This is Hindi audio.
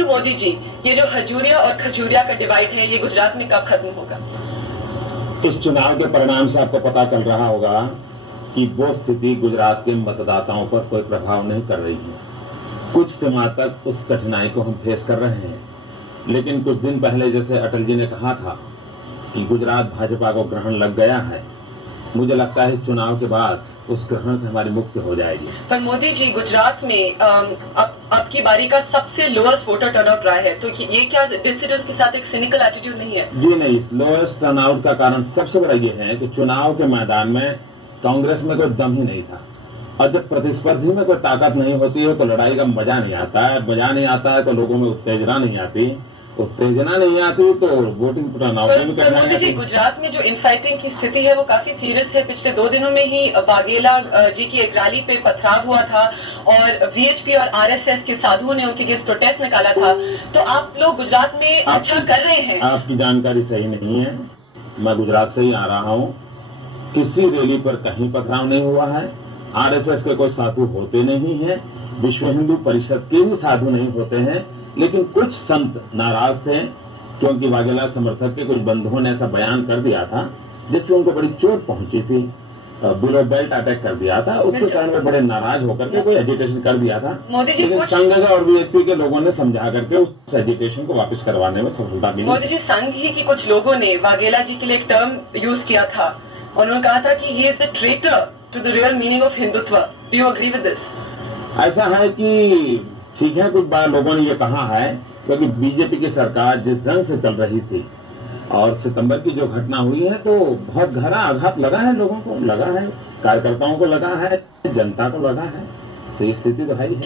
नरेंद्र मोदी जी, ये जो हजूरिया और खजूरिया का डिवाइड है, ये गुजरात में कब खत्म होगा? इस चुनाव के परिणाम से आपको पता चल रहा होगा कि वो स्थिति गुजरात के मतदाताओं पर कोई प्रभाव नहीं कर रही है। कुछ सीमा तक उस कठिनाई को हम फेस कर रहे हैं, लेकिन कुछ दिन पहले जैसे अटल जी ने कहा था कि गुजरात भाजपा को ग्रहण लग गया है, मुझे लगता है चुनाव के बाद उस ग्रहण से हमारी मुक्ति हो जाएगी। पर मोदी जी, गुजरात में आपकी बारी का सबसे लोएस्ट वोटर टर्नआउट रहा है, तो ये क्या डिसिडेंट्स के साथ एक सिनिकल एटीट्यूड नहीं है? जी नहीं, लोएस्ट टर्नआउट का कारण सबसे बड़ा ये है कि चुनाव के मैदान में कांग्रेस में कोई दम ही नहीं था, और जब प्रतिस्पर्धी में कोई ताकत नहीं होती है तो लड़ाई का मजा नहीं आता है। मजा नहीं आता है तो लोगों में उत्तेजना नहीं आती, उत्तेजना नहीं आती तो वोटिंग टर्नआउट में करना। मोदी जी, गुजरात में जो इनफाइटिंग की स्थिति है वो काफी सीरियस है। पिछले 2 दिनों में ही वाघेला जी की एक रैली पे पथराव हुआ था और वीएचपी और आरएसएस के साधुओं ने उनके अगेंस्ट प्रोटेस्ट निकाला था। तो आप लोग गुजरात में अच्छा कर रहे हैं। आपकी जानकारी सही नहीं है। मैं गुजरात से ही आ रहा हूँ, किसी रैली पर कहीं पथराव नहीं हुआ है। आरएसएस के कोई साधु होते नहीं है, विश्व हिंदू परिषद के भी साधु नहीं होते हैं, लेकिन कुछ संत नाराज थे क्योंकि वाघेला समर्थक के कुछ बंधुओं ने ऐसा बयान कर दिया था जिससे उनको बड़ी चोट पहुंची थी। बिलो बेल्ट अटैक कर दिया था, उसके कारण वो बड़े नाराज होकर के कोई एजिटेशन कर दिया था। मोदी जी, लेकिन संघ और वीएचपी के लोगों ने समझा करके उस एजिटेशन को वापस करवाने में सफलता मिली। मोदी जी, संघ ही की कुछ लोगों ने वाघेला जी के लिए एक टर्म यूज किया था, उन्होंने कहा था कि he is the traitor to the real meaning of Hindutva. Do you agree with this? ऐसा है कि ठीक है, कुछ बार लोगों ने ये कहा है क्योंकि बीजेपी की सरकार जिस ढंग से चल रही थी और सितंबर की जो घटना हुई है तो बहुत गहरा आघात लगा है, लोगों को लगा है, कार्यकर्ताओं को लगा है, जनता को लगा है, तो ये स्थिति तो है ही है।